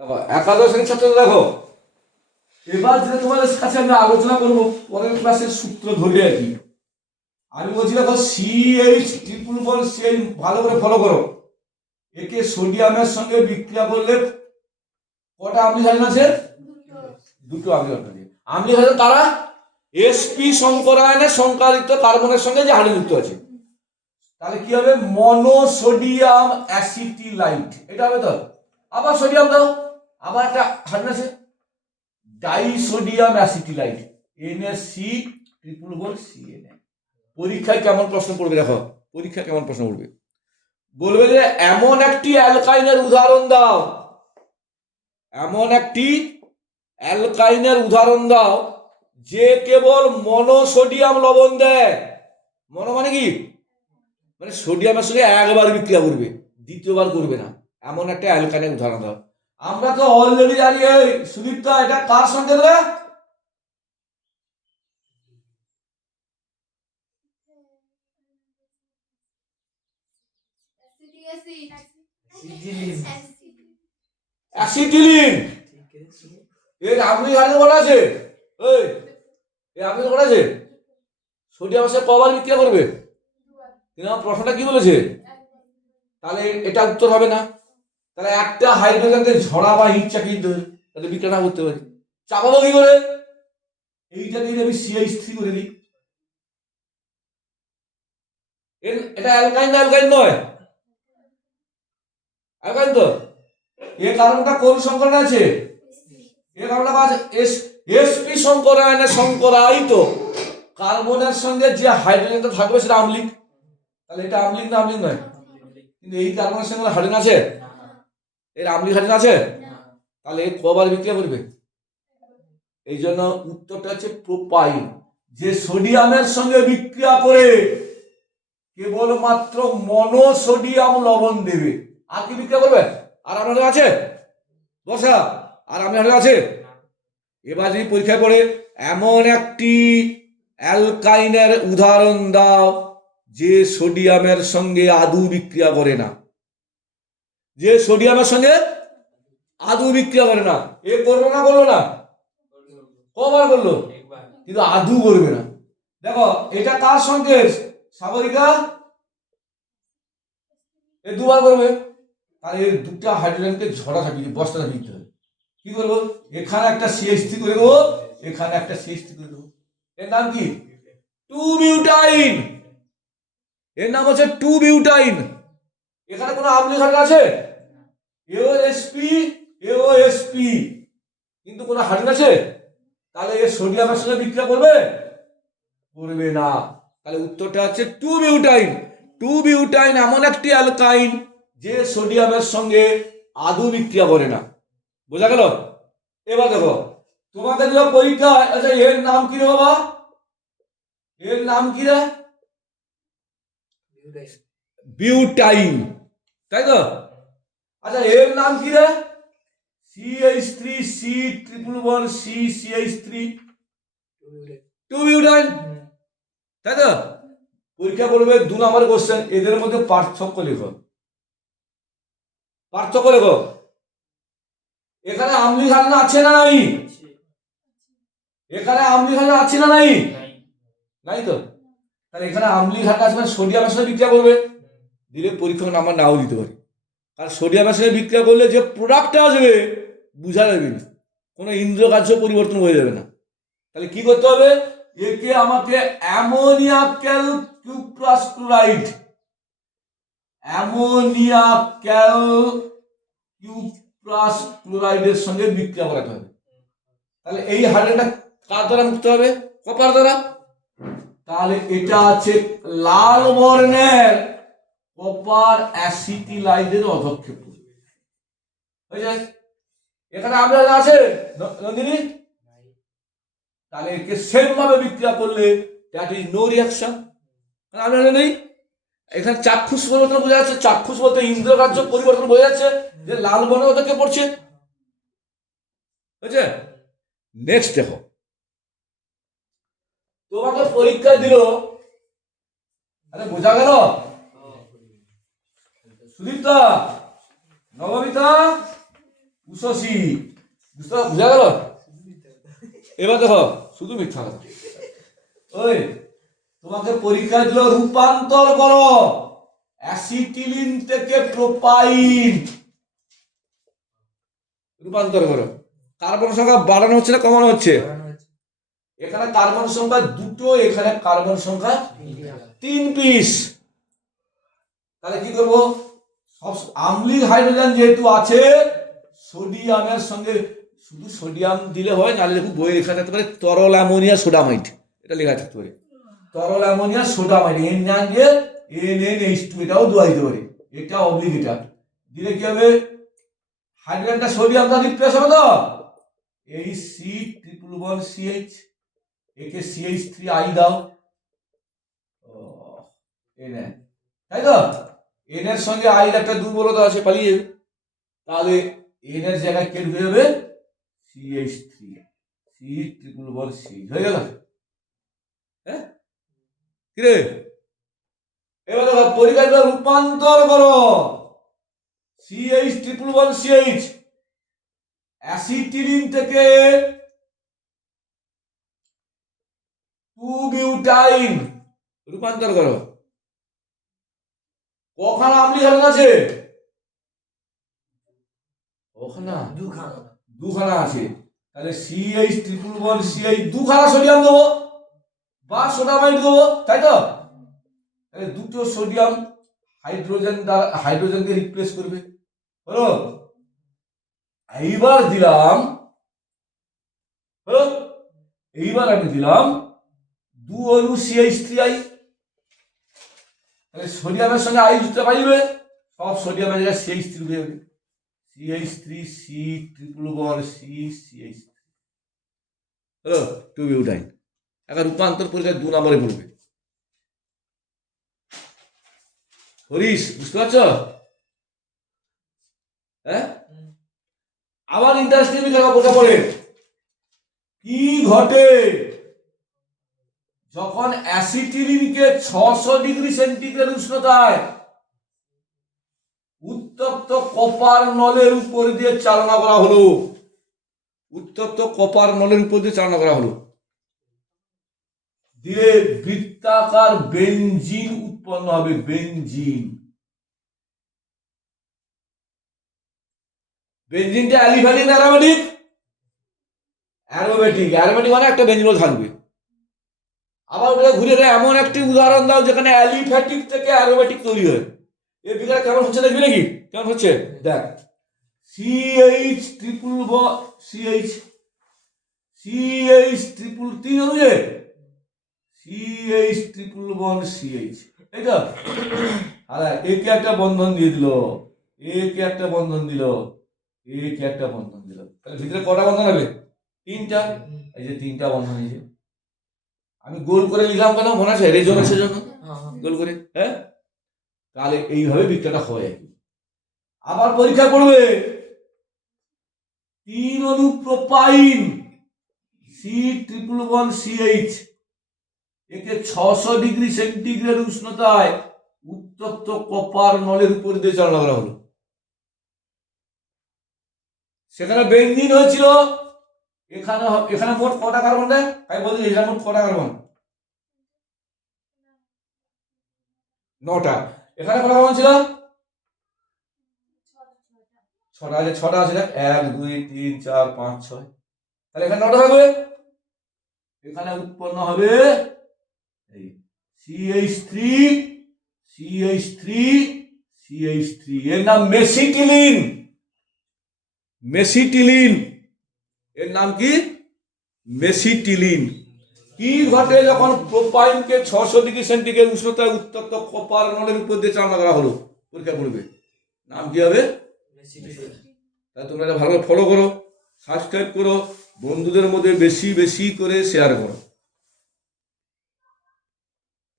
দেখো, একাদশ শ্রেণির ছাত্র দেখো। এবার যেটা তোমাদের কাছে আমরা আলোচনা করব, পরের ক্লাসের সূত্র ধরে আর কি। আমি বলছি, দেখো সি এইচ ট্রিপল বল সেই ভালো করে ফলো করো। একে সোডিয়ামের সঙ্গে বিক্রিয়া করলে কটা আমলি হাইড্রোজেন আছে? দুটো আমলি হাইড্রোজেন আমলি হাইড্রোজেন তারা এসপি সংকরায়নের সংকারিত কার্বনের সঙ্গে যে হাইড্রোজেন যুক্ত আছে। তাহলে কি হবে? Monosodium acetylide. এটা হবে তো? আবার সোডিয়াম দাও। আবার একটা হাইড্রোজেন আছে, ডাইসোডিয়াম অ্যাসিটিলাইট এনএসসি ট্রিপল বল সিএন পরীক্ষায় কেমন প্রশ্ন পড়বে দেখো, পরীক্ষায় কেমন প্রশ্ন পড়বে? বলবে যে, এমন একটি অ্যালকাইনের উদাহরণ দাও। এমন একটি অ্যালকাইনের উদাহরণ দাও, যে কেবল মনোসোডিয়াম লবণ দেয়। মনো মানে কি? মানে সোডিয়ামের সঙ্গে একবার বিক্রিয়া করবে, দ্বিতীয়বার করবে না। এমন একটা অ্যালকাইনের উদাহরণ দাও। আমরা তো অলরেডি জানি, এই সুদীপ্তা এটা কার সঙ্গে এর আপনি আছে এই আপনি আছে কবার বিক্রিয়া করবে। প্রশ্নটা কি বলেছে? তাহলে এটা উত্তর হবে না। তাহলে একটা হাইড্রোজেনকে ঝরা বা হিট চাকিয়ে দিতে তাহলে বিক্রিয়া করতে পারি। চাপাবো কি করে? এইটাকে যদি আমি সিএইচ থ্রি করে দিই। এটা অ্যালকাইন না অ্যালকাইন নয়? অ্যালকাইন তো? এ কারণটা কোন সংকরণ আছে? এ কারণটা আছে এস এসপি সংকরায়নে সংকরায়িত। কার্বনের সঙ্গে যে হাইড্রোজেনটা থাকবে সেটা আম্লিক। তাহলে এটা আম্লিক না আম্লিক নয়? কিন্তু এই কার্বনের সঙ্গে হাইড্রোজেন আছে? এর আম্লিক হাইড্রোজেন আছে? তাহলে কবার বিক্রিয়া করবে? এই জন্য উত্তরটা হচ্ছে প্রোপাইন। যে সোডিয়ামের সঙ্গে বিক্রিয়া করে কেবলমাত্র মনোসোডিয়াম লবণ দেবে। আর কি বিক্রিয়া করবে? আর আপনাদের আছে? বসা আর আমি আছে? এবার যদি পরীক্ষায় পড়ে এমন একটি অ্যালকাইনের উদাহরণ দাও যে সোডিয়ামের সঙ্গে আদু বিক্রিয়া করে না। যে সোডিয়ামের সঙ্গে আদু বিক্রিয়া করে না, এ করল না করল না। কবার করল? কিন্তু আদু করবে না। দেখো, এটা কার সঙ্গে? সাগরিকা? এ দুবার করবে। তাহলে এই দুটা হাইড্রোজেনকে ঝরা থাকি বস্তা থাকি দিতে হবে। কি করব? এখানে একটা সিএসটি করে দেবো, এখানে একটা সিএসটি করে দেবো। এর নাম কি? টু বিউটাইন এর নাম হচ্ছে টু বিউটাইন এখানে কোনো আমলি ঘাট আছে? এও এসপি এও এসপি কিন্তু কোনো হাইড্রোজেন আছে? তাহলে এর সোডিয়ামের সঙ্গে বিক্রিয়া করবে করবে না। তাহলে উত্তরটা হচ্ছে টু বিউটাইন টু বিউটাইন এমন একটি অ্যালকাইন যে সোডিয়ামের সঙ্গে আদৌ বিক্রিয়া করে না। বোঝা গেল? এবার দেখো তোমাদের যে পরীক্ষা আচ্ছা এর নাম কি রে বাবা? এর নাম কি রে? বিউটাইন। তাই তো? আচ্ছা এর নাম কি রে? CH three C triple one C CH three two butyne তাই তো? পরীক্ষা করবে দু নম্বর কোশ্চেন এদের মধ্যে পার্থক্য লেখো। পার্থক্য লেখো। এখানে আমলি ধারণা আছে না নাই? এখানে আমলি ধারণা আছে না নাই? নাই তো? তাহলে এখানে আমলি ধারণা আছে মানে সোডিয়ামের সঙ্গে বিক্রিয়া করবে। দিলে পরীক্ষা নাম্বার নাও দিতে পারে। কারণ সোডিয়ামের সঙ্গে বিক্রিয়া করলে যে প্রোডাক্টটা আসবে, বোঝা যাবে না। কোনো ইন্দ্রকার্য পরিবর্তন হয়ে যাবে না। তাহলে কি করতে হবে? একে আমাকে ammoniacal cuprous chloride ammoniacal cuprous ক্লোরাইডের সঙ্গে বিক্রিয়া করাতে হবে। তাহলে এই হাইড্রোজেনটা কার দ্বারা মুক্ত হবে? কপার দ্বারা। তাহলে এটা আছে লাল বর্ণের কপার অ্যাসিটিলাইডের অধক্ষেপ যায়? এখানে আমরা আছে নন্দিনী? তাহলে একে সেম ভাবে বিক্রিয়া করলে দ্যাট ইজ নো রিয়াকশন আমরা নেই এখানে চাক্ষুষ পরিবর্তন বোঝা যাচ্ছে, চাক্ষুষ বলতে ইন্দ্রকার্য পরিবর্তন বোঝা যাচ্ছে, যে লাল বর্ণ ওদেরকে পড়ছে বুঝছে নেক্সট দেখো। তোমাকে পরীক্ষা দিল, আরে বোঝা গেল? সুদীপ্তা নবমিতা উশসী বুঝতে বুঝা গেল? এবার দেখো শুধু মিথ্যা কথা। ওই তোমাকে পরীক্ষা দিল রূপান্তর করো। অ্যাসিটিলিন থেকে প্রোপাইন। রূপান্তর করো। কার্বন সংখ্যা বাড়ানো হচ্ছে না কমানো হচ্ছে? এখানে কার্বন সংখ্যা দুটো এখানে কার্বন সংখ্যা তিন পিস তাহলে কি করব? আম্লিক হাইড্রোজেন যেহেতু আছে, সোডিয়ামের সঙ্গে, শুধু সোডিয়াম দিলে হয়, নাহলে দেখুন বইয়ে লেখা থাকতে পারে তরল অ্যামোনিয়া সোডামাইট। এটা লেখা থাকতে পারে। তরল অ্যামোনিয়া সোডামাইট এন না দিয়ে এন এন এইচ টু এটাও দেওয়া দিতে পারে। এটা অবলিক এটা। দিলে কি হবে? হাইড্রোজেনটা সোডিয়ামটা রিপ্লেস হবে তো? এই সি ট্রিপল ওয়ান সিএইচ একে সিএইচ থ্রি আই দাও। ও এন তাই তো? এন এর সঙ্গে আই একটা দুর্বলতা আছে, পালিয়ে তাহলে এন এর জায়গায় কে ঢুকে যাবে? CH three. সি ট্রিপল বল সি হয়ে গেল? হ্যাঁ? কিরে? এবার দেখো পরিকাঠামো রূপান্তর করো। CH triple one CH. Acetylene থেকে টু বিউটাইন রূপান্তর করো। কখানা আমলি হারণ আছে? ওখানা? দুখানা। দুখানা আছে। তাহলে সিএইচ ট্রিপল ওয়ান সিএইচ দুখানা সোডিয়াম দেবো। বা সোডামাইড দেবো তাই তো? তাহলে দুটো সোডিয়াম হাইড্রোজেন দ্বারা হাইড্রোজেনকে রিপ্লেস করবে। হলো? এইবার দিলাম হলো? এইবার আমি দিলাম দু অনু সিএইচ থ্রি আই তাহলে সোডিয়ামের সঙ্গে আই জুড়তে পারবে? সব সোডিয়ামের জায়গায় সিএইচ থ্রি হয়ে যাবে। CH three C triple one C CH হলো টু বিউটাইন এখন রূপান্তর পরীক্ষায় দু নম্বরে পড়বে। হরিশ, বুঝতে পারছ? হ্যাঁ? আবার ইন্টারেস্টিং বোঝা পড়ে কি ঘটে? যখন অ্যাসিটিলিনকে ছশো ডিগ্রি সেন্টিগ্রেড উষ্ণতায় উত্তপ্ত কপার নলের উপর দিয়ে চালনা করা হলো। উত্তপ্ত কপার নলের উপর দিয়ে চালনা করা হলো। দিয়ে বৃত্তাকার বেনজিন উৎপন্ন হবে বেনজিন বেনজিনটা অ্যালিফ্যাটিক না অ্যারোমেটিক? অ্যারোমেটিক। অ্যারোমেটিক মানে একটা বেঞ্জিনও থাকবে। আবার ওটা ঘুরে দেয়। এমন একটি উদাহরণ দাও যেখানে অ্যালিফ্যাটিক থেকে অ্যারোমেটিক তৈরি হয়। এর বিকার কেমন হচ্ছে দেখবি নাকি? কেমন হচ্ছে? দেখ। CH triple CH CH triple তিন অনুযায়ী সিএইচ ট্রিপল বন সিএইচ এই তো? আর একে একটা বন্ধন দিয়ে দিল। একে একটা বন্ধন দিল। একে একটা বন্ধন দিল। তাহলে ভিতরে কটা বন্ধন হবে? তিনটা। এই যে তিনটা বন্ধন যে। আমি গোল করে লিখলাম কেন? মনে আছে? রেজনেন্সের জন্য? গোল করে? হ্যাঁ? তাহলে এইভাবে বিক্রিয়াটা হয় আর। আবার পরীক্ষা করবে তিন অনু propyne C triple one CH একে ছশো ডিগ্রি সেন্টিগ্রেড উষ্ণতায় উত্তপ্ত কপার নলের উপর দিয়ে চালনা করা হলো। সেখানে বেঞ্জিন হয়েছিল। এখানে এখানে মোট কটা কার্বন দেয়? তাই বলছি এখানে মোট কটা কার্বন? নটা। এখানে কটা কার্বন ছিল? ছটা। আছে ছটা আছে এক, দুই, তিন, চার, পাঁচ, ছয়। তাহলে এখানে নটা থাকবে? এখানে উৎপন্ন হবে এই CH three CH three CH three এর নাম মেসিটিলিন। মেসিটিলিন। এর নাম কি? মেসিটিলিন। কি ঘটে যখন প্রোপাইনকে ছশো ডিগ্রি সেন্টিগ্রেড উষ্ণতায় উত্তপ্ত কপার নলের উপর দিয়ে চালনা করা হলো? পরীক্ষা করবে। নাম কি হবে? তাই তোমরা এটা ভালো ফলো করো সাবস্ক্রাইব করো বন্ধুদের মধ্যে বেশি বেশি করে শেয়ার করো।